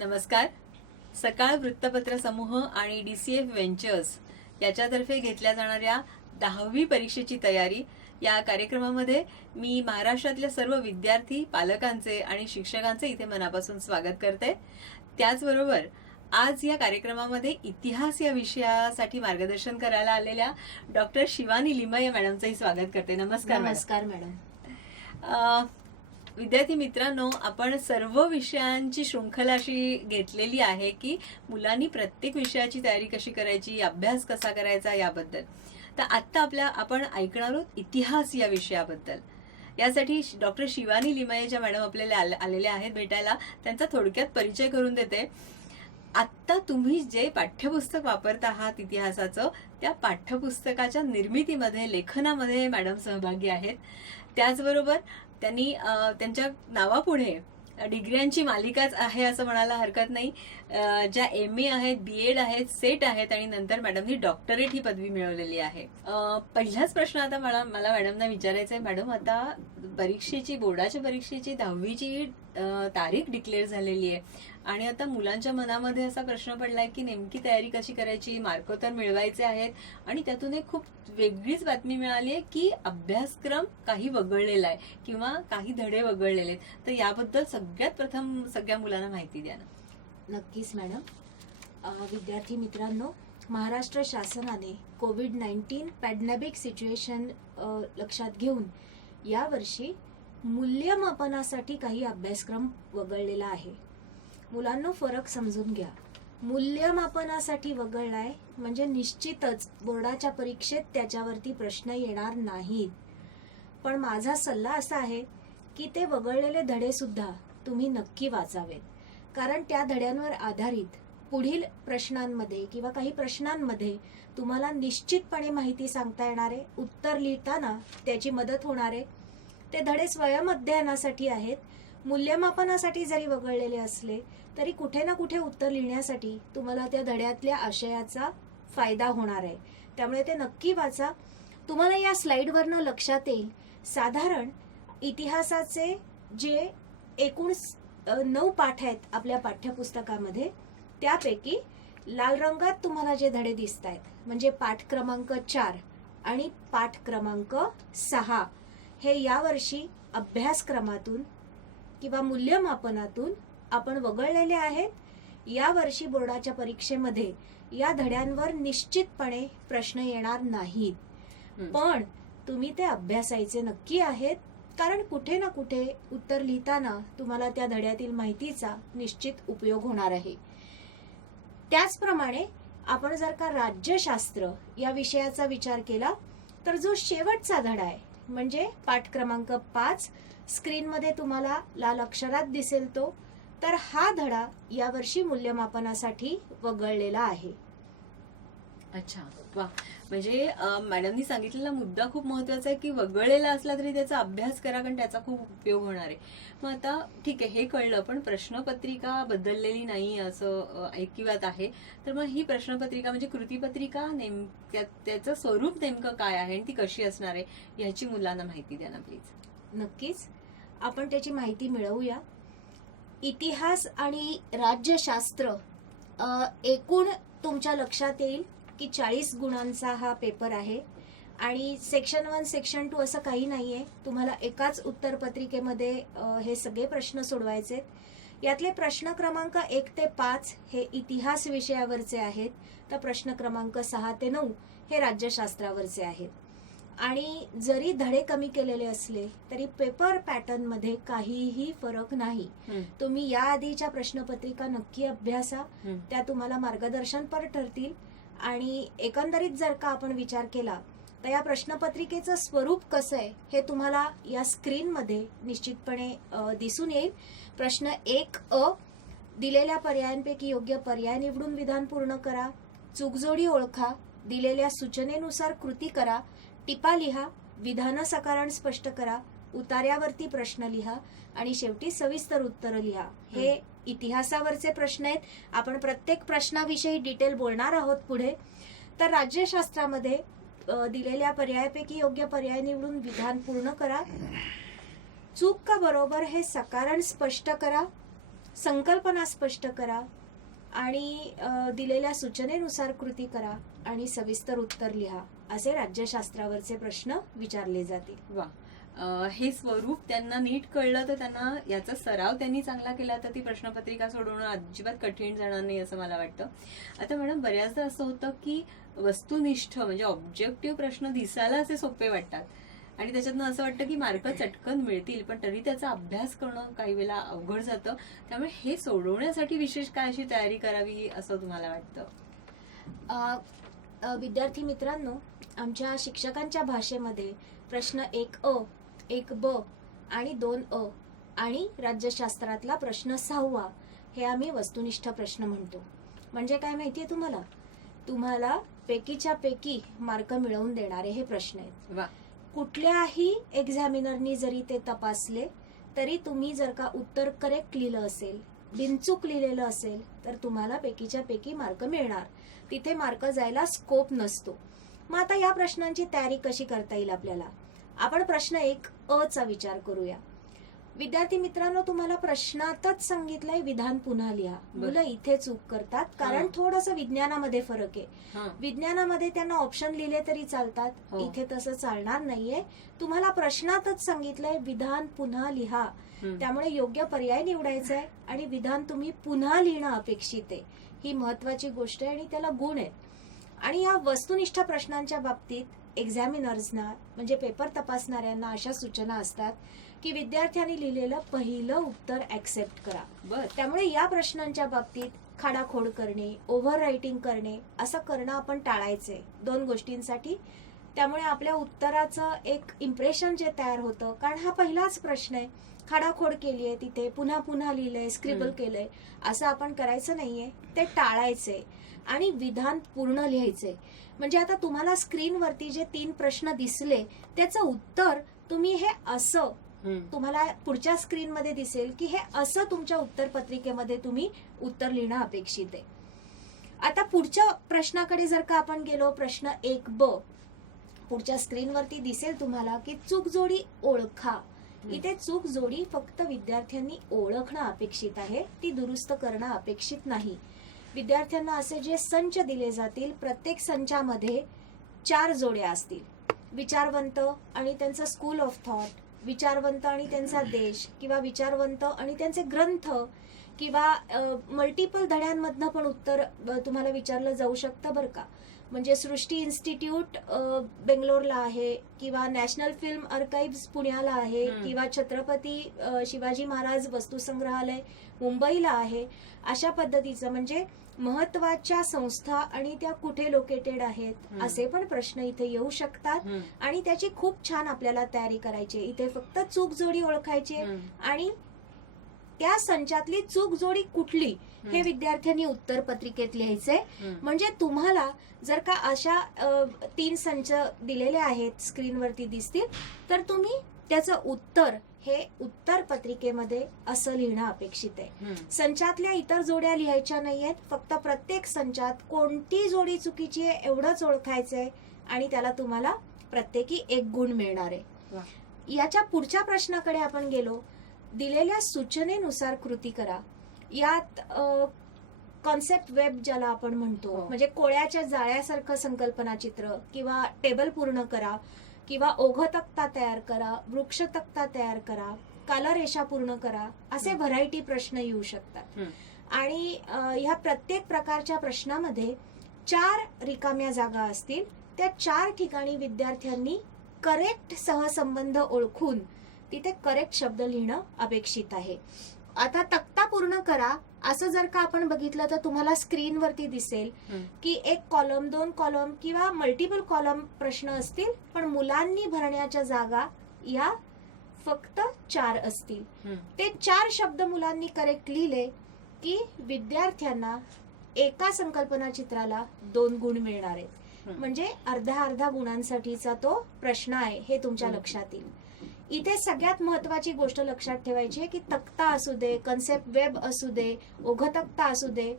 नमस्कार. सकाळ वृत्तपत्र समूह आणि DCF व्हेंचर्स याच्यातर्फे घेतल्या जाणाऱ्या 10वी परीक्षेची तयारी या कार्यक्रमामध्ये मी महाराष्ट्रातल्या सर्व विद्यार्थी, पालकांचे आणि शिक्षकांचे इथे मनापासून स्वागत करते. त्याचबरोबर आज या कार्यक्रमामध्ये इतिहास या विषयासाठी मार्गदर्शन करायला आलेल्या डॉक्टर शिवानी लिमये मॅडमचंही स्वागत करते. नमस्कार. नमस्कार मॅडम. विद्यार्थी मित्रांनो, आपण सर्व विषयांची शृंखला अशी घेतलेली आहे की मुलांनी प्रत्येक विषयाची तयारी कशी करायची, अभ्यास कसा करायचा याबद्दल. तर आत्ता आपण ऐकणार आहोत इतिहास या विषयाबद्दल. यासाठी डॉक्टर शिवानी लिमये ज्या मॅडम आपल्याला आलेल्या आहेत भेटायला, त्यांचा थोडक्यात परिचय करून देते. आत्ता तुम्ही जे पाठ्यपुस्तक वापरत आहात इतिहासाचं, त्या पाठ्यपुस्तकाच्या निर्मितीमध्ये, लेखनामध्ये मॅडम सहभागी आहेत. त्याचबरोबर त्यांनी त्यांच्या नावापुढे डिग्र्यांची मालिकाच आहे असं म्हणायला हरकत नाही. ज्या MA आहेत, BEd आहेत, सेट आहेत आणि नंतर मॅडमनी डॉक्टरेट ही पदवी मिळवलेली आहे. पहिलाच प्रश्न आता मला मॅडमना विचारायचा आहे. मॅडम, आता बोर्डाच्या परीक्षेची 10वीची तारीख डिक्लेअर झालेली आहे आणि आता मुलांच्या मनामध्ये असा प्रश्न पडलाय की नेमकी तयारी कशी करायची, मार्क तर मिळवायचे आहेत आणि त्यातून एक खूप वेगळीच बातमी मिळाली आहे की अभ्यासक्रम काही वगळलेला आहे किंवा काही धडे वगळलेले आहेत. तर याबद्दल सगळ्यात प्रथम सगळ्या मुलांना माहिती द्या ना. नक्कीच मॅडम. विद्यार्थी मित्रांनो, महाराष्ट्र शासनाने कोविड-19 पॅन्डेमिक सिच्युएशन लक्षात घेऊन यावर्षी मूल्यमापनासाठी काही अभ्यासक्रम वगळलेला आहे. मुलांनो, फरक समजून घ्या. मूल्यमापनासाठी वगळलाय म्हणजे निश्चितच बोर्डाच्या परीक्षेत त्याच्यावरती प्रश्न येणार नाहीत. पण माझा सल्ला असा आहे की ते वगळलेले धडे सुद्धा तुम्ही नक्की वाचावेत, कारण त्या धड्यांवर आधारित पुढील प्रश्नांमध्ये किंवा काही प्रश्नांमध्ये तुम्हाला निश्चितपणे माहिती सांगता येणार आहे, उत्तर लिहिताना त्याची मदत होणार आहे. ते धडे स्वयंअध्ययनासाठी आहेत. मूल्यमापनासाठी जरी वगळलेले असले तरी कुठे ना कुठे उत्तर लिहिण्यासाठी तुम्हाला त्या धड्यातल्या आशयाचा फायदा होणार आहे. त्यामुळे ते नक्की वाचा. तुम्हाला या स्लाइडवरनं लक्षात येईल, साधारण इतिहासाचे जे एकूण 9 पाठ आहेत आपल्या पाठ्यपुस्तकामध्ये, त्यापैकी लाल रंगात तुम्हाला जे धडे दिसत आहेत म्हणजे पाठ क्रमांक 4 आणि पाठ क्रमांक 6 हे यावर्षी अभ्यासक्रमातून किंवा मूल्यमापनातून आपण वगळलेले आहेत. यावर्षी बोर्डाच्या परीक्षेमध्ये या धड्यांवर निश्चितपणे प्रश्न येणार नाहीत. पण तुम्ही ते अभ्यासायचे नक्की आहेत, कारण कुठे ना कुठे उत्तर लिहिताना तुम्हाला त्या धड्यातील माहितीचा निश्चित उपयोग होणार आहे. त्याचप्रमाणे आपण जर का राज्यशास्त्र या विषयाचा विचार केला तर जो शेवटचा धडा आहे म्हणजे पाठ क्रमांक 5 स्क्रीनमध्ये तुम्हाला लाल अक्षरात दिसेल तो, तर हा धडा यावर्षी मूल्यमापनासाठी वगळलेला आहे. अच्छा, वा. म्हणजे मॅडमनी सांगितलेला मुद्दा खूप महत्वाचा आहे की वगळलेला असला तरी त्याचा अभ्यास करा, कारण त्याचा खूप उपयोग होणार आहे. मग आता ठीक आहे, हे कळलं, पण प्रश्नपत्रिका बदललेली नाही असं ऐकिवात आहे. तर मग ही प्रश्नपत्रिका म्हणजे कृतीपत्रिका नेमक्या त्याचं स्वरूप नेमकं काय आहे आणि ती कशी असणार आहे ह्याची मुलांना माहिती द्या ना प्लीज. नक्कीच आपण त्याची माहिती मिळवूया. इतिहास आणि राज्यशास्त्र एकूण तुमच्या लक्षात येईल की 40 गुणांचा हा पेपर आहे आणि सेक्शन 1 सेक्शन 2 असं काही नाहीये. तुम्हाला एकाच उत्तरपत्रिकेमध्ये हे सगळे प्रश्न सोडवायचे. यातले प्रश्न क्रमांक 1 ते 5 हे इतिहास विषयावरचे आहेत, तर प्रश्न क्रमांक 6 ते 9 हे राज्यशास्त्रावरचे आहेत. आणि जरी धडे कमी केलेले असले तरी पेपर पॅटर्न मध्ये काहीही फरक नाही. तुम्ही या आधीच्या प्रश्नपत्रिका नक्की अभ्यासा, त्या तुम्हाला मार्गदर्शनपर ठरतील. आणि एकंदरीत जर का आपण विचार केला तर या प्रश्नपत्रिकेचं स्वरूप कसं आहे हे तुम्हाला या स्क्रीनमध्ये निश्चितपणे दिसून येईल. प्रश्न 1 दिलेल्या पर्यायांपैकी योग्य पर्याय निवडून विधान पूर्ण करा, चूकजोडी ओळखा, दिलेल्या सूचनेनुसार कृती करा, टिपा लिहा, विधान सकारण स्पष्ट करा, उतार्यावरती प्रश्न लिहा आणि शेवटी सविस्तर उत्तर लिहा. हे इतिहासावरचे प्रश्न आहेत. आपण प्रत्येक प्रश्नाविषयी डिटेल बोलणार आहोत पुढे. तर राज्यशास्त्रामध्ये दिलेल्या पर्यायापैकी योग्य पर्याय निवडून विधान पूर्ण करा, चूक का बरोबर हे सकारण स्पष्ट करा, संकल्पना स्पष्ट करा आणि दिलेल्या सूचनेनुसार कृती करा आणि सविस्तर उत्तर लिहा, असे राज्यशास्त्रावरचे प्रश्न विचारले जातील. वा. हे स्वरूप त्यांना नीट कळलं तर त्यांना याचा सराव त्यांनी चांगला केला तर ती प्रश्नपत्रिका सोडवणं अजिबात कठीण जाणार नाही असं मला वाटतं. आता मॅडम, बऱ्याचदा असं होतं की वस्तुनिष्ठ म्हणजे ऑब्जेक्टिव्ह प्रश्न दिसायला असे सोपे वाटतात आणि त्याच्यातनं असं वाटतं की मार्क चटकन मिळतील, पण तरी त्याचा अभ्यास करणं काही वेळेला अवघड जातं. त्यामुळे हे सोडवण्यासाठी विशेष काय अशी तयारी करावी असं तुम्हाला वाटतं? विद्यार्थी मित्रांनो, आमच्या शिक्षकांच्या भाषेमध्ये प्रश्न 1 अ, 1 ब आणि 2 अ आणि राज्यशास्त्रातला प्रश्न 6वा हे आम्ही वस्तुनिष्ठ प्रश्न म्हणतो. म्हणजे काय माहितीये तुम्हाला? तुम्हाला पैकीच्या पैकी मार्क मिळवून देणारे हे प्रश्न आहेत. वा. कुठल्याही एक्झामिनरनी जरी ते तपासले तरी तुम्ही जर का उत्तर करेक्ट लिहिलं असेल, बिनचूक लिहिलेलं असेल, तर तुम्हाला पैकीच्या पैकी मार्क मिळणार. तिथे मार्क जायला स्कोप नसतो. मग आता या प्रश्नांची तयारी कशी करता येईल आपल्याला? आपण प्रश्न 1 अ चा विचार करूया. विद्यार्थी मित्रांनो, तुम्हाला प्रश्नातच सांगितलंय विधान पुन्हा लिहा. मुलं इथे चूक करतात कारण थोडंसं विज्ञानामध्ये फरक आहे. विज्ञानामध्ये त्यांना ऑप्शन लिहिले तरी चालतात, इथे तसं चालणार नाहीये. तुम्हाला प्रश्नातच सांगितलंय विधान पुन्हा लिहा, त्यामुळे योग्य पर्याय निवडायचा आहे आणि विधान तुम्ही पुन्हा लिहिणं अपेक्षित आहे. ही महत्वाची गोष्ट आहे आणि त्याला गुण आहेत. आणि या वस्तुनिष्ठ प्रश्नांच्या बाबतीत एक्झामिनर्सना म्हणजे पेपर तपासणाऱ्यांना अशा सूचना असतात की विद्यार्थ्यांनी लिहिलेलं पहिलं उत्तर ऍक्सेप्ट करा. त्यामुळे या प्रश्नांच्या बाबतीत खाडाखोड करणे, ओव्हर रायटिंग करणे असं करणं आपण टाळायचंय 2 गोष्टींसाठी. त्यामुळे आपल्या उत्तराचं एक इम्प्रेशन जे तयार होतं, कारण हा पहिलाच प्रश्न आहे, खाडाखोड केलीये तिथे, पुन्हा पुन्हा लिहिलंय, स्क्रिबल केलंय, असं आपण करायचं नाहीये. ते टाळायचंय आणि विधान पूर्ण लिहायचंय. म्हणजे आता तुम्हाला स्क्रीनवरती जे 3 प्रश्न दिसले त्याचं उत्तर तुम्ही हे असं, तुम्हाला पुढच्या स्क्रीनमध्ये दिसेल की हे असं तुमच्या उत्तर पत्रिकेमध्ये तुम्ही उत्तर लिहिणं अपेक्षित आहे. आता पुढच्या प्रश्नाकडे जर का आपण गेलो, प्रश्न 1 ब, पुढच्या स्क्रीनवरती दिसेल तुम्हाला की चूक जोडी ओळखा. इथे चूक जोडी फक्त विद्यार्थ्यांनी ओळखणं अपेक्षित आहे, ती दुरुस्त करणं अपेक्षित नाही. विद्यार्थ्यांना असे जे संच दिले जातील, प्रत्येक संचामध्ये 4 जोड्या असतील. विचारवंत आणि त्यांचं स्कूल ऑफ थॉट, विचारवंत आणि त्यांचा देश, किंवा विचारवंत आणि त्यांचे ग्रंथ, किंवा मल्टिपल धड्यांमधनं पण उत्तर तुम्हाला विचारलं जाऊ शकतं बरं का. म्हणजे सृष्टी इन्स्टिट्यूट बेंगलोरला आहे, किंवा नॅशनल फिल्म आर्काइव्ह्ज पुण्याला आहे, किंवा छत्रपती शिवाजी महाराज वस्तुसंग्रहालय मुंबईला आहे. अशा पद्धतीचं म्हणजे महत्वाच्या संस्था आणि त्या कुठे लोकेटेड आहेत असे पण प्रश्न इथे येऊ शकतात आणि त्याची खूप छान आपल्याला तयारी करायची. इथे फक्त चूक जोडी ओळखायची आणि त्या संचातली चूक जोडी कुठली हे विद्यार्थ्यांनी उत्तर पत्रिकेत लिहायचंय. म्हणजे तुम्हाला जर का अशा 3 संच दिलेले आहेत, स्क्रीनवरती दिसतील, तर तुम्ही त्याचं उत्तर हे उत्तर पत्रिकेमध्ये असं लिहिणं अपेक्षित आहे. संचातल्या इतर जोड्या लिहायच्या नाहीयेत, फक्त प्रत्येक संचात कोणती जोडी चुकीची आहे एवढंच ओळखायचंय आणि त्याला तुम्हाला प्रत्येकी 1 गुण मिळणार आहे. याच्या पुढच्या प्रश्नाकडे आपण गेलो, दिलेल्या सूचनेनुसार कृती करा. यात कॉन्सेप्ट वेब ज्याला आपण म्हणतो, म्हणजे कोळ्याच्या जाळ्यासारखं संकल्पना चित्र किंवा टेबल पूर्ण करा, किंवा ओघ तक्ता तयार करा, वृक्ष तक्ता तयार करा, कालरेषा पूर्ण करा, असे व्हरायटी प्रश्न येऊ शकतात. आणि ह्या प्रत्येक प्रकारच्या प्रश्नामध्ये 4 रिकाम्या जागा असतील. त्या 4 ठिकाणी विद्यार्थ्यांनी करेक्ट सहसंबंध ओळखून तिथे करेक्ट शब्द लिहिणं अपेक्षित आहे. आता तक्ता पूर्ण करा असं जर का आपण बघितलं तर तुम्हाला स्क्रीनवरती दिसेल की 1 कॉलम, 2 कॉलम किंवा मल्टिपल कॉलम प्रश्न असतील, पण मुलांनी भरण्याच्या जागा या फक्त 4 असतील. ते 4 शब्द मुलांनी करेक्ट लिहिले की विद्यार्थ्यांना एका संकल्पना चित्राला 2 गुण मिळणार आहेत. म्हणजे अर्ध्या गुणांसाठीचा तो प्रश्न आहे हे तुमच्या लक्षात येईल. इथे सगळ्यात महत्वाची गोष्ट लक्षात ठेवायची आहे की तक्ता असू दे, कन्सेप्ट वेब असू दे, ओघ तक्ता असू दे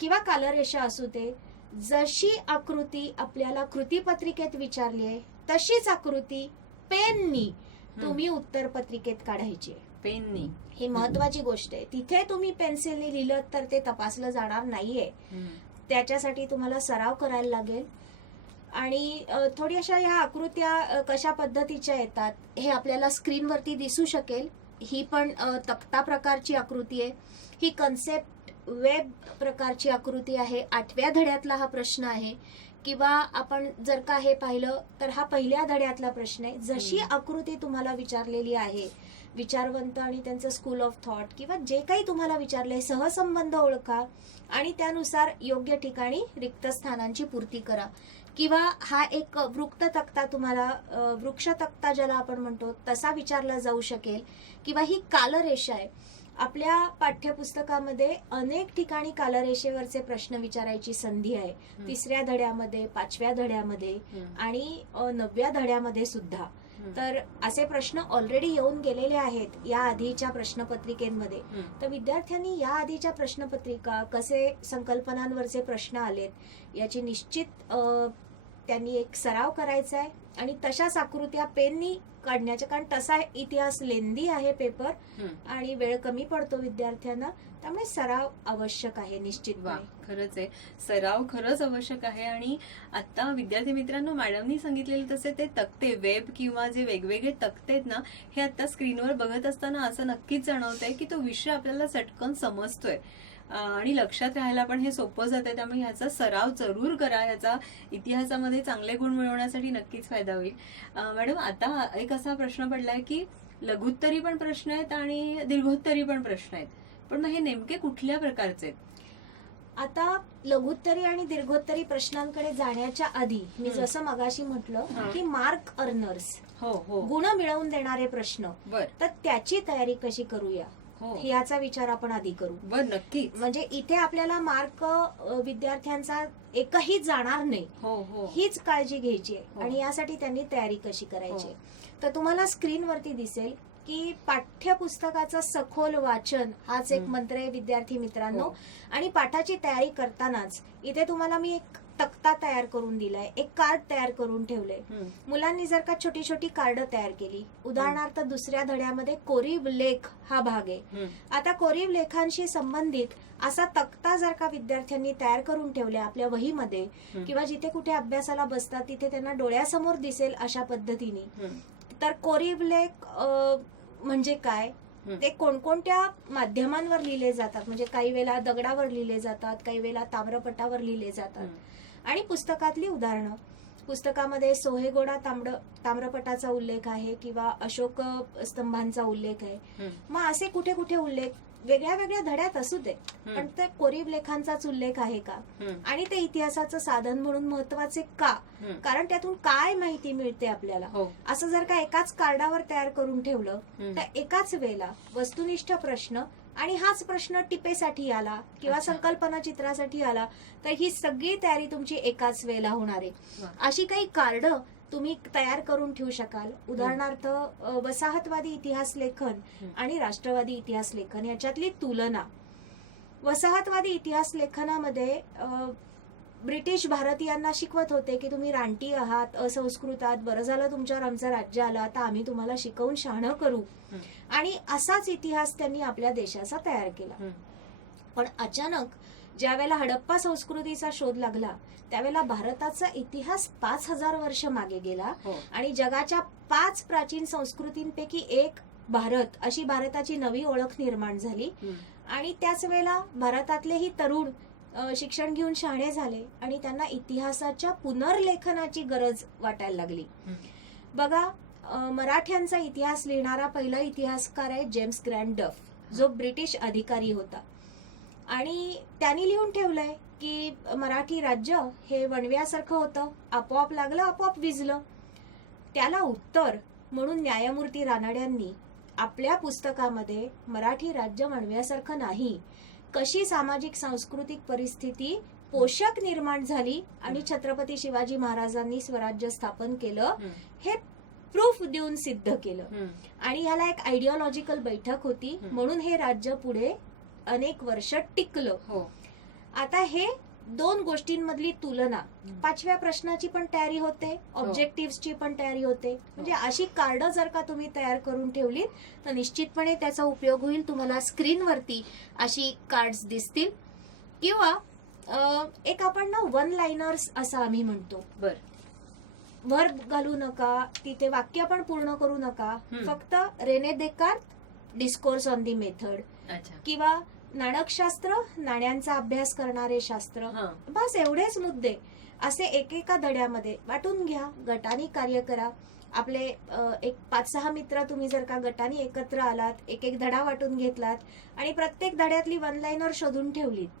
किंवा कालरेषा असू दे, जशी आकृती आपल्याला कृतीपत्रिकेत विचारली आहे तशीच आकृती पेननी तुम्ही उत्तर पत्रिकेत काढायची. पेननी. ही महत्वाची गोष्ट आहे. तिथे तुम्ही पेन्सिलने लिहिलं तर ते तपासलं जाणार नाहीये. त्याच्यासाठी तुम्हाला सराव करायला लागेल. आणि थोडी अशा ह्या आकृत्या कशा पद्धतीच्या येतात हे आपल्याला स्क्रीनवरती दिसू शकेल. ही पण तक्ता प्रकारची आकृती आहे. ही कन्सेप्ट वेब प्रकारची आकृती आहे. 8व्या धड्यातला हा प्रश्न आहे. किंवा आपण जर का हे पाहिलं तर हा पहिल्या धड्यातला प्रश्न आहे. जशी आकृती तुम्हाला विचारलेली आहे, विचारवंत आणि त्यांचं स्कूल ऑफ थॉट किंवा जे काही तुम्हाला विचारलंय, सहसंबंध ओळखा आणि त्यानुसार योग्य ठिकाणी रिक्त स्थानांची पूर्ती करा. किंवा हा एक वृत्त तक्ता तुम्हाला, वृक्ष तक्ता ज्याला आपण म्हणतो तसा विचारला जाऊ शकेल. किंवा ही कालरेषा आहे. आपल्या पाठ्यपुस्तकामध्ये अनेक ठिकाणी कालरेषेवरचे प्रश्न विचारायची संधी आहे. 3ऱ्या धड्यामध्ये, 5व्या धड्यामध्ये आणि 9व्या धड्यामध्ये सुद्धा. तर असे प्रश्न ऑलरेडी येऊन गेलेले आहेत या आधीच्या प्रश्नपत्रिकेमध्ये. तर विद्यार्थ्यांनी या आधीच्या प्रश्नपत्रिका, कसे संकल्पनांवरचे प्रश्न आलेत याची निश्चित त्यांनी एक सराव करायचा आहे. आणि तशाच आकृत्या पेननी काढण्याच्या, कारण तसा इतिहास लेंदी आहे पेपर आणि वेळ कमी पडतो विद्यार्थ्यांना, त्यामुळे सराव आवश्यक आहे निश्चितपणे. खरंच आहे, सराव खरंच आवश्यक आहे. आणि आता विद्यार्थी मित्रांनो, मॅडमनी सांगितलेले तसे ते तक्ते, वेब किंवा जे वेगवेगळे तक्ते आहेत ना, हे आता स्क्रीनवर बघत असताना असं नक्कीच जाणवतंय की तो विषय आपल्याला चटकन समजतोय आणि लक्षात राहायला पण हे सोपं जातंय. त्यामुळे ह्याचा सराव जरूर करा. ह्याचा इतिहासामध्ये चांगले गुण मिळवण्यासाठी नक्कीच फायदा होईल. मॅडम, आता एक असा प्रश्न पडलाय की लघुत्तरी पण प्रश्न आहेत आणि दीर्घोत्तरी पण प्रश्न आहेत, पण मग हे नेमके कुठल्या प्रकारचे आहेत? आता लघुत्तरी आणि दीर्घोत्तरी प्रश्नांकडे जाण्याच्या आधी मी जसं मगाशी म्हटलं की मार्क अर्नर्स, गुण मिळवून देणारे प्रश्न, तर त्याची तयारी कशी करूया याचा विचार आपण आधी करू. नक्की. म्हणजे इथे आपल्याला मार्क विद्यार्थ्यांचा एकही जाणार नाही, हीच काळजी घ्यायची आहे. आणि यासाठी त्यांनी तयारी कशी करायची, तर तुम्हाला स्क्रीनवरती दिसेल की पाठ्यपुस्तकाचं सखोल वाचन हाच एक मंत्र आहे विद्यार्थी मित्रांनो. आणि पाठाची तयारी करतानाच इथे तुम्हाला मी एक तक्ता तयार करून दिलाय, एक कार्ड तयार करून ठेवले. मुलांनी जर का छोटी छोटी कार्ड तयार केली, उदाहरणार्थ 2ऱ्या धड्यामध्ये कोरीव लेख हा भाग आहे. आता कोरीव लेखांशी संबंधित असा तक्ता जर का विद्यार्थ्यांनी तयार करून ठेवला आपल्या वहीमध्ये किंवा जिथे कुठे अभ्यासाला बसतात तिथे त्यांना डोळ्यासमोर दिसेल अशा पद्धतीने, तर कोरीव लेख म्हणजे काय, ते कोणकोणत्या माध्यमांवर लिहिले जातात, म्हणजे काही वेळेला दगडावर लिहिले जातात, काही वेळेला ताम्रपटावर लिहिले जातात. आणि पुस्तकातली उदाहरणं, पुस्तकामध्ये सोहेगोडा ताम्रपटाचा उल्लेख आहे किंवा अशोक स्तंभांचा उल्लेख आहे. मग असे कुठे कुठे उल्लेख वेगळ्या वेगळ्या धड्यात असू दे, पण ते कोरीव लेखांचाच उल्लेख आहे का, आणि ते इतिहासाचं साधन म्हणून महत्वाचे का, कारण त्यातून काय माहिती मिळते आपल्याला, असं जर का एकाच कार्डावर तयार करून ठेवलं तर एकाच वेळेला वस्तुनिष्ठ प्रश्न आणि हाच प्रश्न टिपेसाठी आला किंवा संकल्पना चित्रासाठी आला तर ही सगळी तयारी तुमची एकाच वेळेला होणार आहे. अशी काही कार्ड तुम्ही तयार करून ठेवू शकाल. उदाहरणार्थ वसाहतवादी इतिहास लेखन आणि राष्ट्रवादी इतिहास लेखन याच्यातली तुलना. वसाहतवादी इतिहास लेखनामध्ये ब्रिटिश भारतीयांना शिकवत होते की तुम्ही रानटी आहात, असंस्कृत आहात, बरं झालं तुमच्यावर आमचं राज्य आलं, आता आम्ही तुम्हाला शिकवून शहाणं करू. आणि असाच इतिहास त्यांनी आपल्या देशाचा तयार केला. पण अचानक ज्या वेळेला हडप्पा संस्कृतीचा शोध लागला त्यावेळेला भारताचा इतिहास 5000 वर्ष मागे गेला आणि जगाच्या 5 प्राचीन संस्कृतींपैकी एक भारत अशी भारताची नवी ओळख निर्माण झाली. आणि त्याच वेळेला भारतातलेही तरुण शिक्षण घेऊन शहाणे झाले आणि त्यांना इतिहासाच्या पुनर्लेखनाची गरज वाटायला लागली. बघा, मराठ्यांचा इतिहास लिहिणारा पहिला इतिहासकार आहे जेम्स ग्रँड डफ, जो ब्रिटिश अधिकारी होता. आणि त्यांनी लिहून ठेवलंय की मराठी राज्य हे वणव्यासारखं होतं, आपोआप लागलं आपोआप विझलं. त्याला उत्तर म्हणून न्यायमूर्ती रानड्यांनी आपल्या पुस्तकामध्ये मराठी राज्य वणव्यासारखं नाही, कशी सामाजिक सांस्कृतिक परिस्थिती पोषक निर्माण झाली आणि छत्रपती शिवाजी महाराजांनी स्वराज्य स्थापन केलं हे प्रूफ देऊन सिद्ध केलं. आणि ह्याला एक आयडिओलॉजिकल बैठक होती म्हणून हे राज्य पुढे अनेक वर्ष टिकलं. आता हे दोन गोष्टींमधली तुलना, 5व्या प्रश्नाची पण तयारी होते, ऑब्जेक्टिव्हची पण तयारी होते. म्हणजे अशी कार्ड जर का तुम्ही तयार करून ठेवलीत तर निश्चितपणे त्याचा उपयोग होईल. तुम्हाला स्क्रीनवरती अशी कार्ड्स दिसतील. किंवा एक आपण ना वन लाइनर्स असं आम्ही म्हणतो, बर, वर्ब घालू नका, तिथे वाक्य पण पूर्ण करू नका, फक्त Rene Descartes discourse on the method अच्छा, किंवा नाणकशास्त्र, नाण्यांचा अभ्यास करणारे शास्त्र, बस एवढेच मुद्दे असे एकेका धड्यामध्ये वाटून घ्या. गटाने कार्य करा. आपले एक 5-6 मित्र तुम्ही जर का गटाने एकत्र आलात, एक एक धडा वाटून घेतलात आणि प्रत्येक धड्यातली वन लाइनर शोधून ठेवलीत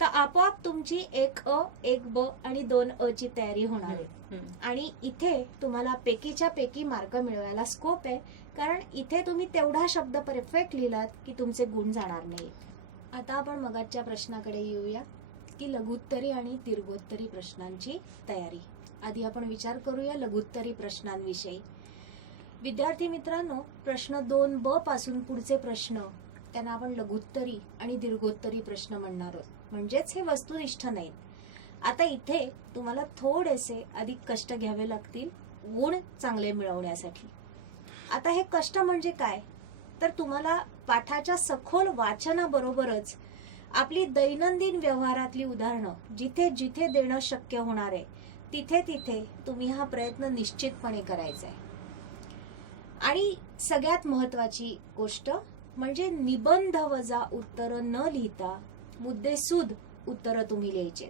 तर आपोआप तुमची 1 अ 1 ब आणि 2 अ ची तयारी होणार आहे. आणि इथे तुम्हाला पैकीच्या पैकी मार्क मिळवायला स्कोप आहे, कारण इथे तुम्ही तेवढा शब्द परफेक्ट लिहिलात की तुमचे गुण जाणार नाही. आता आपण मगाच्या प्रश्नाकडे येऊया की लघुत्तरी आणि दीर्घोत्तरी प्रश्नांची तयारी. आधी आपण विचार करूया लघुत्तरी प्रश्नांविषयी. विद्यार्थी मित्रांनो, प्रश्न 2ब पासून पुढचे प्रश्न त्यांना आपण लघुत्तरी आणि दीर्घोत्तरी प्रश्न म्हणणार आहोत. म्हणजेच हे वस्तुनिष्ठ नाहीत. आता इथे तुम्हाला थोडेसे अधिक कष्ट घ्यावे लागतील गुण चांगले मिळवण्यासाठी. आता हे कष्ट म्हणजे काय, तर तुम्हाला पाठाच्या सखोल वाचनाबरोबरच आपली दैनंदिन व्यवहारातली उदाहरणं जिथे जिथे देणं शक्य होणार आहे तिथे तिथे तुम्ही हा प्रयत्न निश्चितपणे करायचा आहे. आणि सगळ्यात महत्वाची गोष्ट म्हणजे निबंध वजा उत्तरं न लिहिता मुद्देसूद उत्तरं तुम्ही लिहायचे.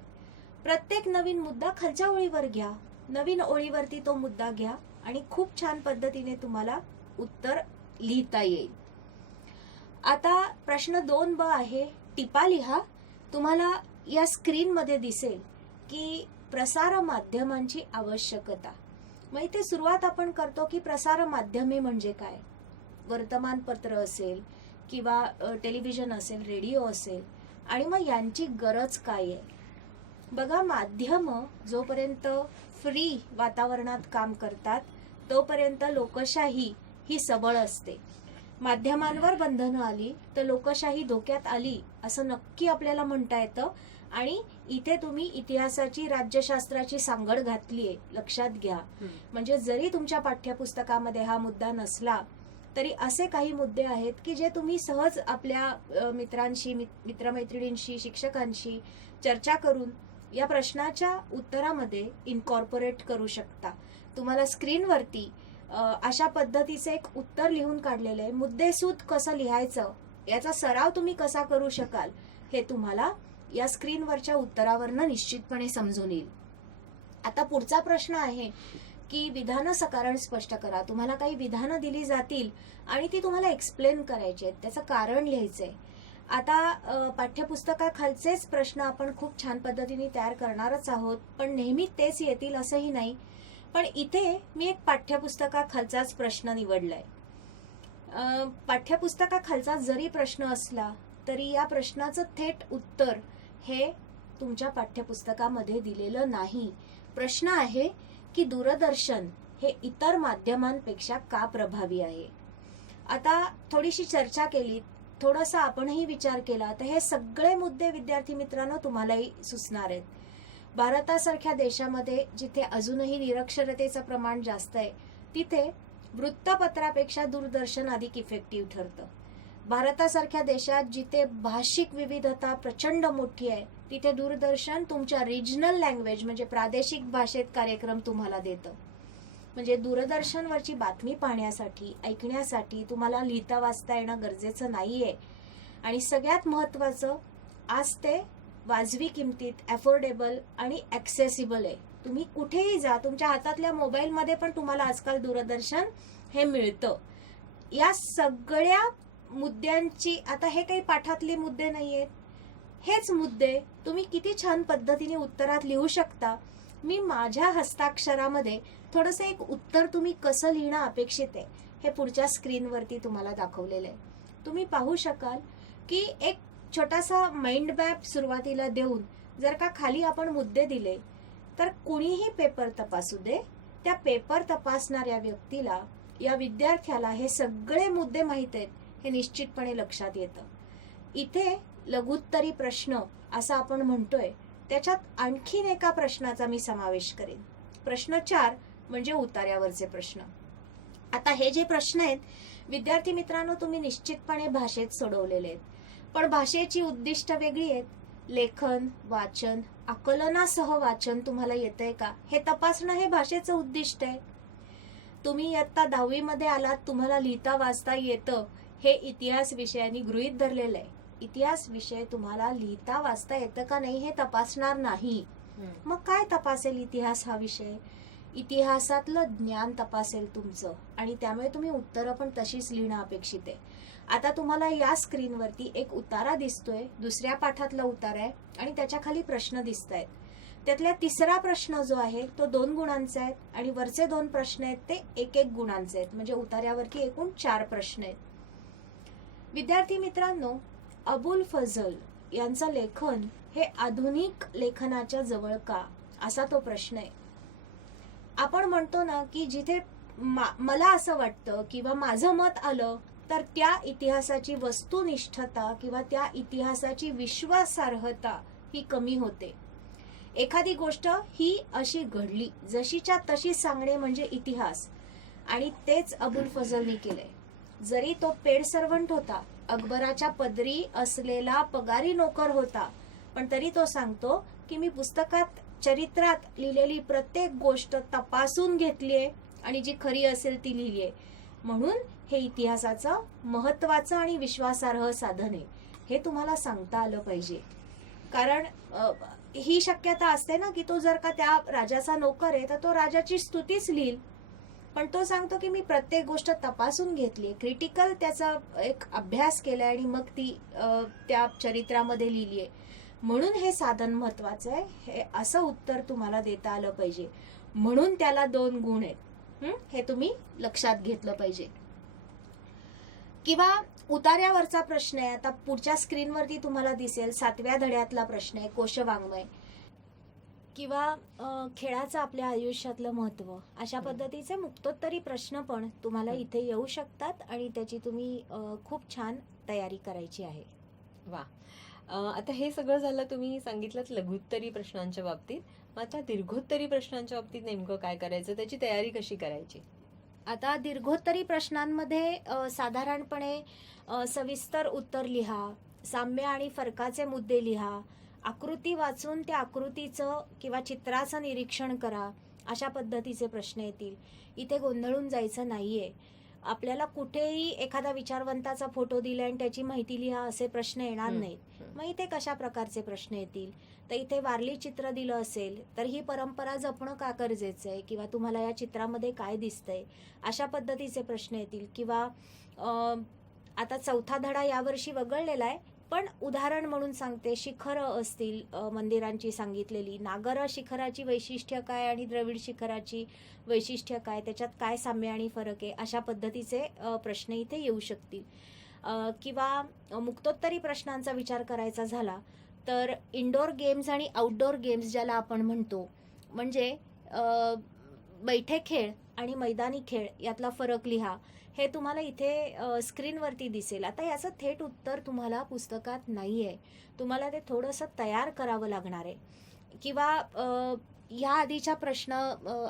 प्रत्येक नवीन मुद्दा खालच्या ओळीवर घ्या, नवीन ओळीवरती तो मुद्दा घ्या आणि खूप छान पद्धतीने तुम्हाला उत्तर लिहिता येईल. आता प्रश्न 2ब आहे, टिपा लिहा. तुम्हाला या स्क्रीन मध्ये दिसेल की प्रसार माध्यमांची आवश्यकता. मग इथे सुरुवात आपण करतो की प्रसार माध्यमे म्हणजे काय. वर्तमानपत्र असेल किंवा टेलिव्हिजन असेल, रेडिओ असेल, आणि मग यांची गरज काय आहे. बघा, माध्यम जोपर्यंत फ्री वातावरणात काम करतात तोपर्यंत लोकशाही ही सबळ असते. माध्यमांवर बंधनं आली तर लोकशाही धोक्यात आली असं नक्की आपल्याला म्हणता येतं. आणि इथे तुम्ही इतिहासाची, राज्यशास्त्राची सांगड घातलीये, लक्षात घ्या. म्हणजे जरी तुमच्या पाठ्यपुस्तकामध्ये हा मुद्दा नसला तरी असे काही मुद्दे आहेत की जे तुम्ही सहज आपल्या मित्रांशी, मित्रमैत्रिणींशी, शिक्षकांशी चर्चा करून या प्रश्नाच्या उत्तरामध्ये इनकॉर्पोरेट करू शकता. तुम्हाला स्क्रीनवरती अशा पद्धतीचे एक उत्तर लिहून काढलेलं आहे. मुद्देसूद कसं लिहायचं याचा सराव तुम्ही कसा करू शकाल हे तुम्हाला या स्क्रीनवरच्या उत्तरावरनं निश्चितपणे समजून येईल. आता पुढचा प्रश्न आहे की विधान सकारण स्पष्ट करा. तुम्हाला काही विधानं दिली जातील आणि ती तुम्हाला एक्सप्लेन करायची आहेत, त्याचं कारण लिहायचंय. आता पाठ्यपुस्तकाखालचेच प्रश्न आपण खूप छान पद्धतीने तयार करणारच आहोत, पण नेहमी तेच येतील असंही नाही. पण इथे मी एक पाठ्यपुस्तकाखालचाच प्रश्न निवडलाय. पाठ्यपुस्तकाखालचा जरी प्रश्न असला तरी या प्रश्नाचं थेट उत्तर हे तुमच्या पाठ्यपुस्तकामध्ये दिलेलं नाही. प्रश्न आहे की दूरदर्शन हे इतर माध्यमांपेक्षा का प्रभावी आहे. आता थोडीशी चर्चा केली, थोडासा आपणही विचार केला तर हे सगळे मुद्दे विद्यार्थी मित्रांनो तुम्हालाही सुचणार आहेत. भारतासारख्या देशामध्ये जिथे अजूनही निरक्षरतेचं प्रमाण जास्त आहे तिथे वृत्तपत्रापेक्षा दूरदर्शन अधिक इफेक्टिव्ह ठरतं. भारतासारख्या देशात जिथे भाषिक विविधता प्रचंड मोठी आहे तिथे दूरदर्शन तुमच्या रिजनल लँग्वेज म्हणजे प्रादेशिक भाषेत कार्यक्रम तुम्हाला देतं. म्हणजे दूरदर्शनवरची बातमी पाहण्यासाठी, ऐकण्यासाठी तुम्हाला लिहिता वाचता येणं गरजेचं नाहीये. आणि सगळ्यात महत्वाचं, आज ते वाजवी किमतीत, अफोर्डेबल आणि ॲक्सेसिबल आहे. तुम्ही कुठेही जा, तुमच्या हातातल्या मोबाईलमध्ये पण तुम्हाला आजकाल दूरदर्शन हे मिळतं. या सगळ्या मुद्द्यांची, आता हे काही पाठातले मुद्दे नाहीयेत, हेच मुद्दे तुम्ही किती छान पद्धतीने उत्तरात लिहू शकता. मी माझ्या हस्ताक्षरामध्ये थोडंसं एक उत्तर तुम्ही कसं लिहिणं अपेक्षित आहे हे पुढच्या स्क्रीनवरती तुम्हाला दाखवलेलं आहे. तुम्ही पाहू शकाल की एक छोटासा माइंड मॅप सुरुवातीला देऊन जर का खाली आपण मुद्दे दिले तर कुणीही पेपर तपासू दे, त्या पेपर तपासणाऱ्या व्यक्तीला, या विद्यार्थ्याला हे सगळे मुद्दे माहित आहेत हे निश्चितपणे लक्षात येतं. इथे लघुत्तरी प्रश्न असं आपण म्हणतोय त्याच्यात आणखीन एका प्रश्नाचा मी समावेश करेन. प्रश्न 4 म्हणजे उतार्यावरचे प्रश्न. आता हे जे प्रश्न आहेत विद्यार्थी मित्रांनो, तुम्ही निश्चितपणे भाषेत सोडवलेले आहेत, पण भाषेची उद्दिष्ट वेगळी आहेत. लेखन, वाचन, आकलनासह वाचन तुम्हाला येतंय का हे तपासणं हे भाषेचं उद्दिष्ट आहे. तुम्ही इयत्ता 10वी मध्ये आलात, तुम्हाला लिहिता वाचता येतं हे इतिहास विषयाने गृहीत धरलेलं आहे. इतिहास विषय तुम्हाला लिहिता वाचता येतं का नाही हे तपासणार नाही. मग काय तपासेल इतिहास हा विषय? इतिहासातलं ज्ञान तपासेल तुमचं, आणि त्यामुळे तुम्ही उत्तरं पण तशीच लिहिणं अपेक्षित आहे. आता तुम्हाला या स्क्रीनवरती एक उतारा दिसतोय, दुसऱ्या पाठातला उतारा आहे, आणि त्याच्या खाली प्रश्न दिसत आहेत. त्यातल्या तिसरा प्रश्न जो आहे तो 2 गुणांचा आहे, आणि वरचे 2 प्रश्न आहेत ते 1-1 गुणांचे आहेत. म्हणजे उतार्यावरती एकूण 4 प्रश्न आहेत. विद्यार्थी मित्रांनो, अबुल फजल यांचं लेखन हे आधुनिक लेखनाच्या जवळ का, असा तो प्रश्न आहे. आपण म्हणतो ना की जिथे मला असं वाटतं किंवा माझं मत आलं तर त्या इतिहासाची वस्तुनिष्ठता किंवा त्या इतिहासाची विश्वासार्हता ही कमी होते. एखादी गोष्ट ही अशी घडली जशीच्या तशी सांगणे म्हणजे इतिहास, आणि तेच अबुल फजलनी केलंय. जरी तो पेड सर्वंट होता, अकबराच्या पदरी असलेला पगारी नोकर होता, पण तरी तो सांगतो की मी पुस्तकात चरित्रात लिहिलेली प्रत्येक गोष्ट तपासून घेतलीये आणि जी खरी असेल ती लिहिलीये. म्हणून हे इतिहासाचं महत्वाचं आणि विश्वासार्ह साधन आहे हे तुम्हाला सांगता आलं पाहिजे. कारण ही शक्यता असते ना की तो जर का त्या राजाचा नोकर आहे तर तो राजाची स्तुतीच लिहिल, पण तो सांगतो की मी प्रत्येक गोष्ट तपासून घेतली, क्रिटिकल त्याचा एक अभ्यास केलाय आणि मग ती त्या चरित्रामध्ये लिहिलीये. म्हणून हे साधन महत्वाचं आहे, हे असं उत्तर तुम्हाला देता आलं पाहिजे. म्हणून त्याला 2 गुण आहेत, हे तुम्ही लक्षात घेतलं पाहिजे. किंवा उतार्यावरचा प्रश्न आहे, आता पुढच्या स्क्रीनवरती तुम्हाला दिसेल 7व्या धड्यातला प्रश्न आहे, कोशवाङ्मय. किंवा खेळाचं आपल्या आयुष्यातलं महत्व, अशा पद्धतीचे मुक्तोत्तरी प्रश्न पण तुम्हाला इथे येऊ शकतात, आणि त्याची तुम्ही खूप छान तयारी करायची आहे. वा, आता हे सगळं झालं, तुम्ही सांगितलं लघुत्तरी प्रश्नांच्या बाबतीत. मग आता दीर्घोत्तरी प्रश्नांच्या बाबतीत नेमकं काय करायचं, त्याची तयारी कशी करायची? आता दीर्घोत्तरी प्रश्नांमध्ये साधारणपणे सविस्तर उत्तर लिहा, साम्य आणि फरकाचे मुद्दे लिहा, आकृती वाचून त्या आकृतीचं किंवा चित्राचं निरीक्षण करा, अशा पद्धतीचे प्रश्न येतील. इथे गोंधळून जायचं नाहीये. आपल्याला कुठेही एखादा विचारवंताचा फोटो दिला आणि त्याची माहिती लिहा असे प्रश्न येणार नाहीत. मग इथे कशा प्रकारचे प्रश्न येतील, तर इथे वारली चित्र दिलं असेल तर ही परंपरा जपणं का गरजेचं आहे, किंवा तुम्हाला या चित्रामध्ये काय दिसतंय, अशा पद्धतीचे प्रश्न येतील. किंवा आता 4था धडा यावर्षी वगळलेला आहे, पण उदाहरण म्हणून सांगते, शिखरं असतील मंदिरांची सांगितलेली, नागर शिखराची वैशिष्ट्य काय आणि द्रविड शिखराची वैशिष्ट्य काय, त्याच्यात काय साम्य आणि फरक आहे, अशा पद्धतीचे प्रश्न इथे येऊ शकतील. किंवा मुक्तोत्तरी प्रश्नांचा विचार करायचा झाला तर इंडोर गेम्स आणि आउटडोर गेम्स ज्याला आपण म्हणतो, म्हणजे बैठे खेळ आणि मैदानी खेळ यातला फरक लिहा, हे तुम्हाला इथे स्क्रीनवरती दिसेल. आता याचं थेट उत्तर तुम्हाला पुस्तकात नाही आहे, तुम्हाला ते थोडंसं तयार करावं लागणार आहे. किंवा ह्या आधीचा प्रश्न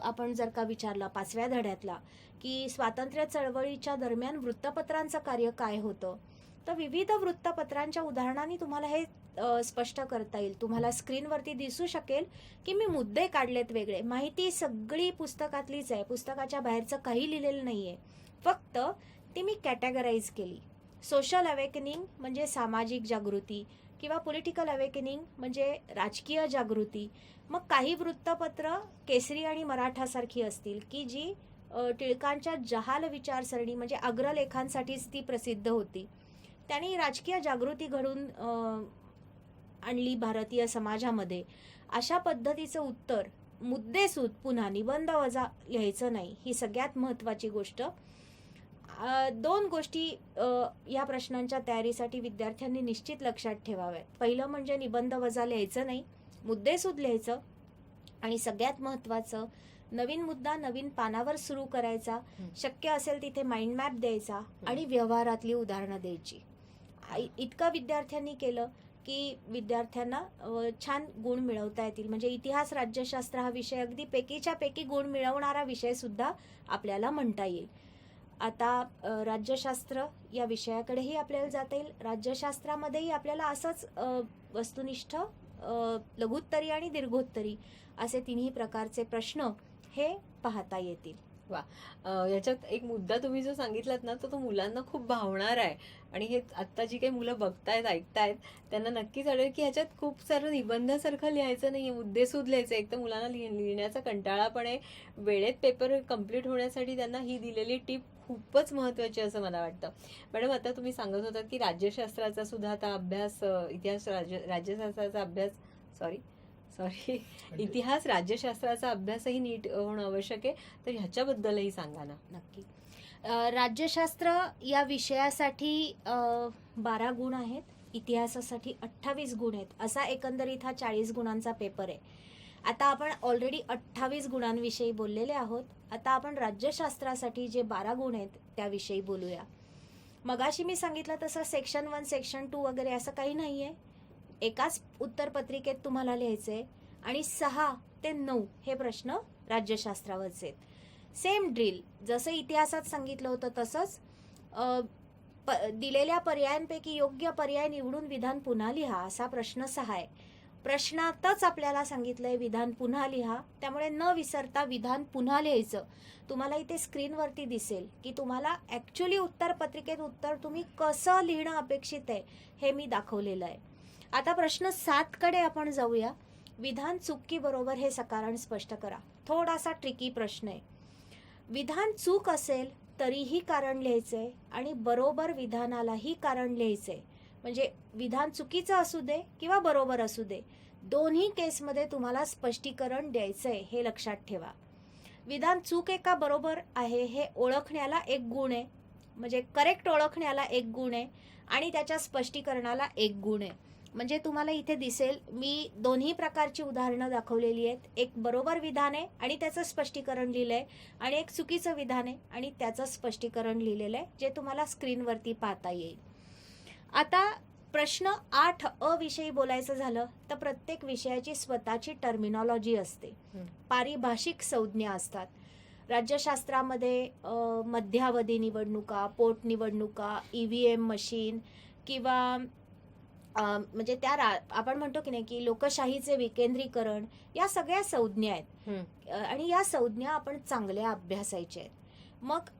आपण जर का विचारला 5व्या धड्यातला, की स्वातंत्र्य चळवळीच्या दरम्यान वृत्तपत्रांचं कार्य काय होतं, तर विविध वृत्तपत्रांच्या उदाहरणांनी तुम्हाला हे स्पष्ट करता येईल. तुम्हाला स्क्रीनवरती दिसू शकेल की मी मुद्दे काढलेत वेगळे, माहिती सगळी पुस्तकातलीच आहे, पुस्तकाच्या बाहेरचं काही लिहिलेलं नाहीये, फक्त ती मी कॅटेगराईज केली. सोशल अवेकनिंग म्हणजे सामाजिक जागृती, किंवा पॉलिटिकल अवेकनिंग म्हणजे राजकीय जागृती. मग काही वृत्तपत्र केसरी आणि मराठासारखी असतील की जी टिळकांच्या जहाल विचारसरणी म्हणजे अग्रलेखांसाठीच ती प्रसिद्ध होती. त्यांनी राजकीय जागृती घडून आणली भारतीय समाजामध्ये. अशा पद्धतीचं उत्तर मुद्देसूद, पुन्हा निबंध वजा लिहायचं नाही, ही सगळ्यात महत्त्वाची गोष्ट. 2 गोष्टी या प्रश्नांच्या तयारीसाठी विद्यार्थ्यांनी निश्चित लक्षात ठेवाव्यात. पहिलं म्हणजे निबंध वजा लिहायचं नाही, मुद्देसूद लिहायचं, आणि सगळ्यात महत्त्वाचं नवीन मुद्दा नवीन पानावर सुरू करायचा, शक्य असेल तिथे माइंड मॅप द्यायचा आणि व्यवहारातली उदाहरणं द्यायची. इतकं विद्यार्थ्यांनी केलं की विद्यार्थ्यांना छान गुण मिळवता येतील. म्हणजे इतिहास राज्यशास्त्र हा विषय अगदी पैकीच्या पैकी गुण मिळवणारा विषय सुद्धा आपल्याला म्हणता येईल. आता राज्यशास्त्र या विषयाकडेही आपल्याला जाता येईल. राज्यशास्त्रामध्येही आपल्याला असंच वस्तुनिष्ठ, लघुत्तरी आणि दीर्घोत्तरी असे तिन्ही प्रकारचे प्रश्न हे पाहता येतील. याच्यात एक मुद्दा तुम्ही जो सांगितलात ना, तो मुलांना खूप भावणार आहे. आणि हे आत्ता जी काही मुलं बघतायत, ऐकतायत, त्यांना नक्कीच आढळेल की ह्याच्यात खूप सारं निबंधासारखं लिहायचं नाही, मुद्देसूद लिहायचं. एक तर मुलांना लिहिण्याचा कंटाळा पण आहे. वेळेत पेपर कम्प्लीट होण्यासाठी त्यांना ही दिलेली टीप खूपच महत्त्वाची असं मला वाटतं. मॅडम, आता तुम्ही सांगत होतात की राज्यशास्त्राचा सुद्धा आता अभ्यास, इतिहास राज्यशास्त्राचा अभ्यास, सॉरी इतिहास राज्यशास्त्राचा अभ्यासही नीट होणं आवश्यक आहे. तर ह्याच्याबद्दलही सांगा ना. नक्की. राज्यशास्त्र या विषयासाठी 12 गुण आहेत, इतिहासासाठी 28 गुण आहेत. असा एकंदरीत हा 40 गुणांचा पेपर आहे. आता आपण ऑलरेडी 28 गुणांविषयी बोललेले आहोत. आता आपण राज्यशास्त्रासाठी जे 12 गुण आहेत त्याविषयी बोलूया. मगाशी मी सांगितलं तसं सेक्शन 1, सेक्शन 2 वगैरे असं काही नाही आहे. एकाच उत्तरपत्रिकेत तुम्हाला लिहायचे आणि 6 ते 9 हे प्रश्न राज्यशास्त्रावरचे आहेत. सेम ड्रिल, जसं इतिहासात सांगितलं होतं तसंच दिलेल्या पर्यायांपैकी योग्य पर्याय निवडून विधान पुन्हा लिहा, असा प्रश्न 6 आहे. प्रश्नातच आपल्याला सांगितलंय विधान पुन्हा लिहा, त्यामुळे न विसरता विधान पुन्हा लिहायचं. तुम्हाला इथे स्क्रीनवरती दिसेल की तुम्हाला ॲक्च्युली उत्तरपत्रिकेत उत्तर तुम्ही कसं लिहिणं अपेक्षित आहे हे मी दाखवलेलं आहे. आता प्रश्न 7 कडे आपण जाऊया. विधान चूक की बरोबर हे सकारण स्पष्ट करा. थोडासा ट्रिकी प्रश्न आहे. विधान चूक असेल तरीही कारण लिहायचंय आणि बरोबर विधानालाही कारण लिहायचंय. म्हणजे विधान चुकीचं असू दे किंवा बरोबर असू दे, दोन्ही केसमध्ये तुम्हाला स्पष्टीकरण द्यायचंय, हे लक्षात ठेवा. विधान चूक आहे का बरोबर आहे हे ओळखण्याला एक गुण आहे, म्हणजे करेक्ट ओळखण्याला एक गुण आहे आणि त्याच्या स्पष्टीकरणाला एक गुण आहे. म्हणजे तुम्हाला इथे दिसेल मी दोन्ही प्रकारची उदाहरणं दाखवलेली आहेत. एक बरोबर विधान आहे आणि त्याचं स्पष्टीकरण लिहिलंय आणि एक चुकीचं विधान आहे आणि त्याचं स्पष्टीकरण लिहिलेलं आहे, जे तुम्हाला स्क्रीनवरती पाहता येईल. आता प्रश्न 8 विषयी बोलायचं झालं तर प्रत्येक विषयाची स्वतःची टर्मिनॉलॉजी असते, पारिभाषिक संज्ञा असतात. राज्यशास्त्रामध्ये मध्यावधी निवडणुका, पोटनिवडणुका, EVM मशीन किंवा म्हणजे त्या आपण म्हणतो की नाही की लोकशाहीचे विकेंद्रीकरण, या सगळ्या संज्ञा आहेत आणि या संज्ञा आपण चांगल्या अभ्यासायच्या आहेत. मग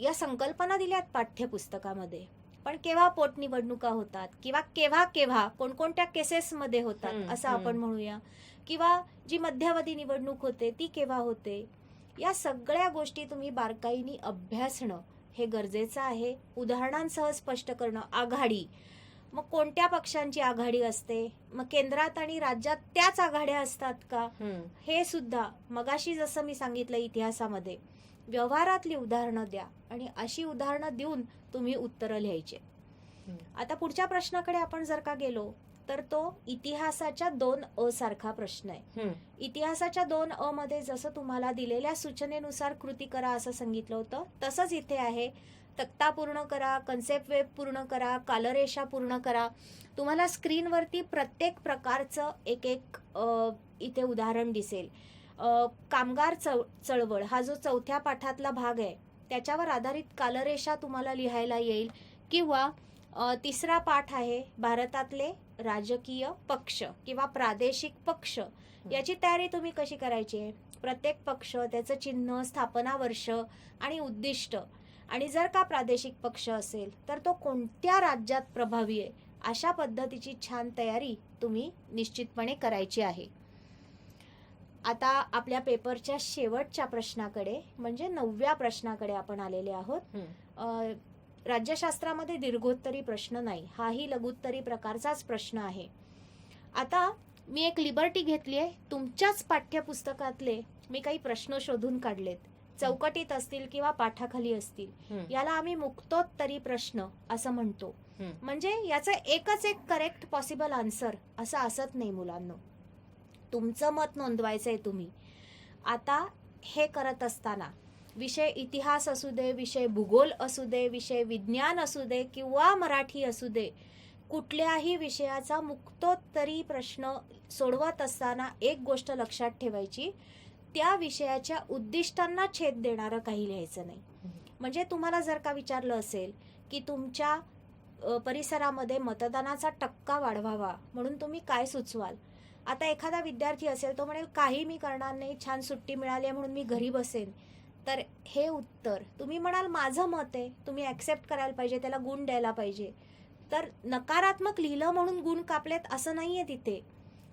या संकल्पना दिल्यात पाठ्यपुस्तकामध्ये, पण केव्हा पोटनिवडणुका होतात किंवा केव्हा कोणकोणत्या केसेसमध्ये होतात असं आपण म्हणूया, किंवा जी मध्यावधी निवडणूक होते ती केव्हा होते, या सगळ्या गोष्टी तुम्ही बारकाईने अभ्यासणं हे गरजेचं आहे. उदाहरणांसह स्पष्ट करणं. आघाडी, मग कोणत्या पक्षांची आघाडी असते, मग केंद्रात आणि राज्यात त्याच आघाड्या असतात का, हे सुद्धा मगाशी जसं मी सांगितलं इतिहासामध्ये व्यवहारातली उदाहरणं द्या आणि अशी उदाहरणं देऊन तुम्ही उत्तरं लिहायचे. आता पुढच्या प्रश्नाकडे आपण जर का गेलो तर तो इतिहासाच्या 2 सारखा प्रश्न आहे. इतिहासाच्या 2 मध्ये जसं तुम्हाला दिलेल्या सूचनेनुसार कृती करा असं सांगितलं होतं तसंच इथे आहे. तक्ता पूर्ण करा, कन्सेप्ट वेब पूर्ण करा, कालरेषा पूर्ण करा. तुम्हाला स्क्रीनवरती प्रत्येक प्रकारचं एक इथे उदाहरण दिसेल. कामगार चळवळ हा जो 4थ्या पाठातला भाग आहे त्याच्यावर आधारित कालरेषा तुम्हाला लिहायला येईल. किंवा 3रा पाठ आहे भारतातले राजकीय पक्ष किंवा प्रादेशिक पक्ष, याची तयारी तुम्ही कशी करायची आहे. प्रत्येक पक्ष, त्याचं चिन्ह, स्थापना वर्ष आणि उद्दिष्ट, आणि जर का प्रादेशिक पक्ष असेल तर तो कोणत्या राज्यात प्रभावी आहे, अशा पद्धतीची छान तयारी तुम्ही निश्चितपणे करायची आहे. आता आपल्या पेपरच्या शेवटच्या प्रश्नाकडे म्हणजे 9व्या प्रश्नाकडे आपण आलेले आहोत. राज्यशास्त्रामध्ये दीर्घोत्तरी प्रश्न नाही, हाही लघुत्तरी प्रकारचाच प्रश्न आहे. आता मी एक लिबर्टी घेतली आहे, तुमच्याच पाठ्यपुस्तकातले मी काही प्रश्न शोधून काढलेत, चौकटीत असतील किंवा पाठाखाली असतील. याला आम्ही मुक्तोत्तरी प्रश्न असं म्हणतो. म्हणजे याचं एकच एक करेक्ट पॉसिबल आन्सर असं असत नाही मुलांना, तुमचं मत नोंदवायचंय तुम्ही. आता हे करत असताना विषय इतिहास असू दे, विषय भूगोल असू दे, विषय विज्ञान असू दे किंवा मराठी असू दे, कुठल्याही विषयाचा मुक्तोत्तरी प्रश्न सोडवत असताना एक गोष्ट लक्षात ठेवायची, त्या विषयाच्या उद्दिष्टांना छेद देणारं काही लिहायचं नाही. म्हणजे तुम्हाला जर का विचारलं असेल की तुमच्या परिसरामध्ये मतदानाचा टक्का वाढवावा म्हणून तुम्ही काय सुचवाल, आता एखादा विद्यार्थी असेल तो म्हणेल काही मी करणार नाही, छान सुट्टी मिळाली आहे म्हणून मी घरी बसेन, तर हे उत्तर तुम्ही म्हणाल माझं मत आहे, तुम्ही ॲक्सेप्ट करायला पाहिजे, त्याला गुण द्यायला पाहिजे. तर नकारात्मक लिहिलं म्हणून गुण कापलेत असं नाही आहे तिथे.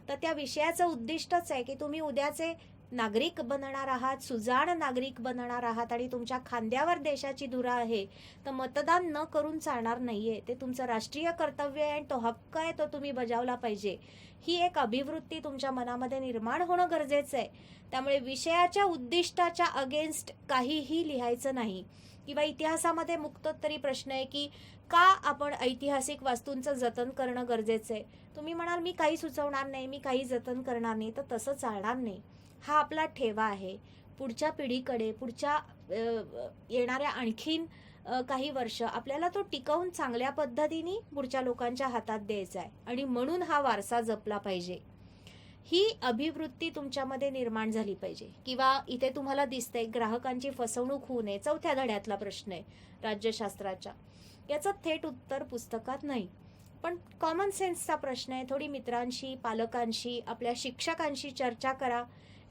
तर त्या विषयाचं उद्दिष्टच आहे की तुम्ही उद्याचे नागरिक बनणार आहात, सुजाण नागरिक बनणार आहात आणि तुमच्या खांद्यावर देशाची धुरा आहे. तर मतदान न करून चालणार नाहीये, ते तुमचं राष्ट्रीय कर्तव्य आहे आणि तो हक्क आहे, तो तुम्ही बजावला पाहिजे. ही एक अभिवृत्ती तुमच्या मनामध्ये निर्माण होणं गरजेचं आहे. त्यामुळे विषयाच्या उद्दिष्टाच्या अगेन्स्ट काहीही लिहायचं नाही. किंवा इतिहासामध्ये मुक्तोत्तरी प्रश्न आहे की का आपण ऐतिहासिक वास्तूंचं जतन करणं गरजेचं आहे. तुम्ही म्हणाल मी काही सुचवणार नाही, मी काही जतन करणार नाही, तर तसं चालणार नाही. हा आपला ठेवा आहे. पुढच्या पिढीकडे, पुढच्या येणाऱ्या आणखीन काही वर्ष आपल्याला तो टिकवून चांगल्या पद्धतीने पुढच्या लोकांच्या हातात द्यायचा आहे आणि म्हणून हा वारसा जपला पाहिजे. ही अभिवृत्ती तुमच्यामध्ये निर्माण झाली पाहिजे. किंवा इथे तुम्हाला दिसतंय ग्राहकांची फसवणूक होऊ नये, 4थ्या धड्यातला प्रश्न आहे राज्यशास्त्राच्या. याचं थेट उत्तर पुस्तकात नाही, पण कॉमन सेन्सचा प्रश्न आहे. थोडी मित्रांशी, पालकांशी, आपल्या शिक्षकांशी चर्चा करा.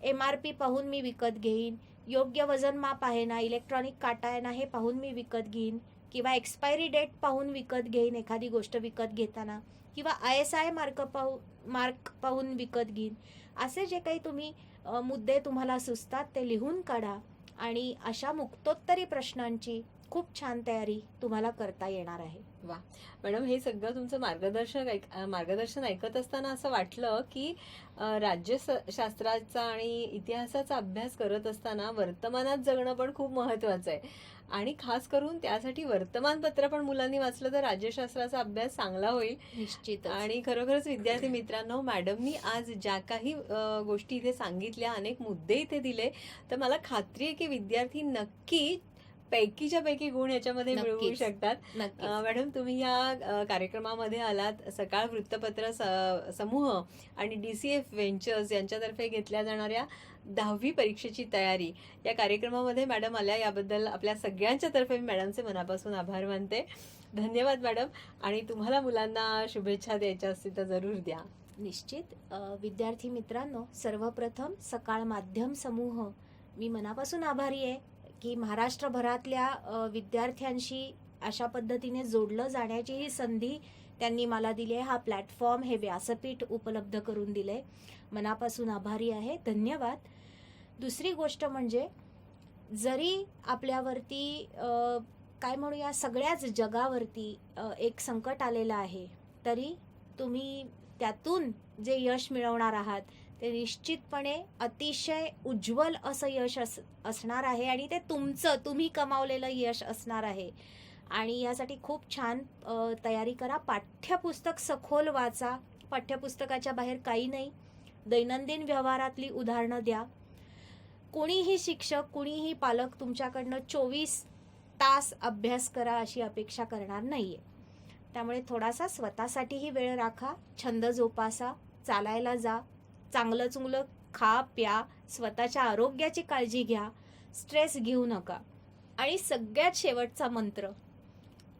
MRP पाहून मी विकत घेईन, योग्य वजन माप आहे ना, इलेक्ट्रॉनिक काटा आहे ना, हे पाहून मी विकत घेईन, किंवा एक्सपायरी डेट पाहून विकत घेईन एखादी गोष्ट विकत घेताना, किंवा ISI मार्क पाहून विकत घेईन. असे जे काही तुम्ही मुद्दे तुम्हाला सुचतात ते लिहून काढा आणि अशा मुक्तोत्तरी प्रश्नांची खूप छान तयारी तुम्हाला करता येणार आहे. वा मॅडम, हे सगळं तुमचं मार्गदर्शन ऐकत असताना असं वाटलं की राज्यशास्त्राचा आणि इतिहासाचा अभ्यास करत असताना वर्तमानात जगणं पण खूप महत्वाचं आहे. आणि खास करून त्यासाठी वर्तमानपत्र पण मुलांनी वाचलं तर राज्यशास्त्राचा अभ्यास चांगला होईल. निश्चित. आणि खरोखरच विद्यार्थी मित्रांनो, मॅडमनी आज ज्या काही गोष्टी इथे सांगितल्या, अनेक मुद्दे इथे दिले, तर मला खात्री आहे की विद्यार्थी नक्की पैकीच्या पैकी गुण याच्यामध्ये मिळवू शकतात. मॅडम, तुम्ही या कार्यक्रमामध्ये आलात. सकाळ वृत्तपत्र समूह आणि DCF व्हेंचर्स यांच्यातर्फे घेतल्या जाणाऱ्या 10वी परीक्षेची तयारी या कार्यक्रमामध्ये मॅडम आल्या, याबद्दल आपल्या सगळ्यांच्या तर्फे मी मॅडमचे मनापासून आभार मानते. धन्यवाद मॅडम. आणि तुम्हाला मुलांना शुभेच्छा द्यायच्या असतील तर जरूर द्या. निश्चित. विद्यार्थी मित्रांनो, सर्वप्रथम सकाळ माध्यम समूह मी मनापासून आभारी आहे की महाराष्ट्रभरातल्या विद्यार्थ्यांशी अशा पद्धतीने जोडलं जाण्याची ही संधी त्यांनी मला दिली आहे. हा प्लॅटफॉर्म, हे व्यासपीठ उपलब्ध करून दिले. मनापासून आभारी आहे. धन्यवाद. दुसरी गोष्ट म्हणजे, जरी आपल्यावरती काय म्हणूया, सगळ्याच जगावरती एक संकट आलेलं आहे, तरी तुम्ही त्यातून जे यश मिळवणार आहात ते निश्चितपणे अतिशय उज्ज्वल असं यश असणार आहे आणि ते तुम्ही कमावलेलं यश असणार आहे. आणि यासाठी खूप छान तयारी करा. पाठ्यपुस्तक सखोल वाचा. पाठ्यपुस्तकाच्या बाहेर काही नाही. दैनंदिन व्यवहारातली उदाहरणं द्या. कोणीही शिक्षक, कोणीही पालक तुमच्याकडनं 24 तास अभ्यास करा अशी अपेक्षा करणार नाहीये. त्यामुळे थोडासा स्वतःसाठीही वेळ राखा. छंद जोपासा. चालायला जा. चांगलं चुंगलं खा प्या. स्वतःच्या आरोग्याची काळजी घ्या. स्ट्रेस घेऊ नका. आणि सगळ्यात शेवटचा मंत्र,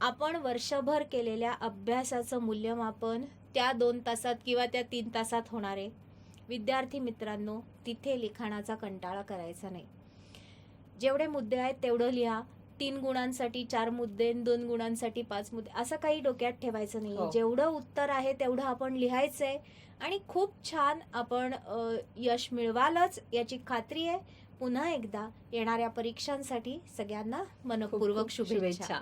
आपण वर्षभर केलेल्या अभ्यासाचं मूल्यमापन त्या 2 तासात किंवा त्या 3 तासात होणार आहे. विद्यार्थी मित्रांनो, तिथे लिखाणाचा कंटाळा करायचा नाही. जेवढे मुद्दे आहेत तेवढं लिहा. 3 गुणांसाठी 4 मुद्दे, 2 गुणांसाठी 5 मुद्दे, असं काही डोक्यात ठेवायचं नाही. जेवढं उत्तर आहे तेवढं आपण लिहायचंय आणि खूप छान आपण यश मिळवालच याची खात्री आहे. पुन्हा एकदा येणाऱ्या परीक्षांसाठी सगळ्यांना मनपूर्वक शुभेच्छा.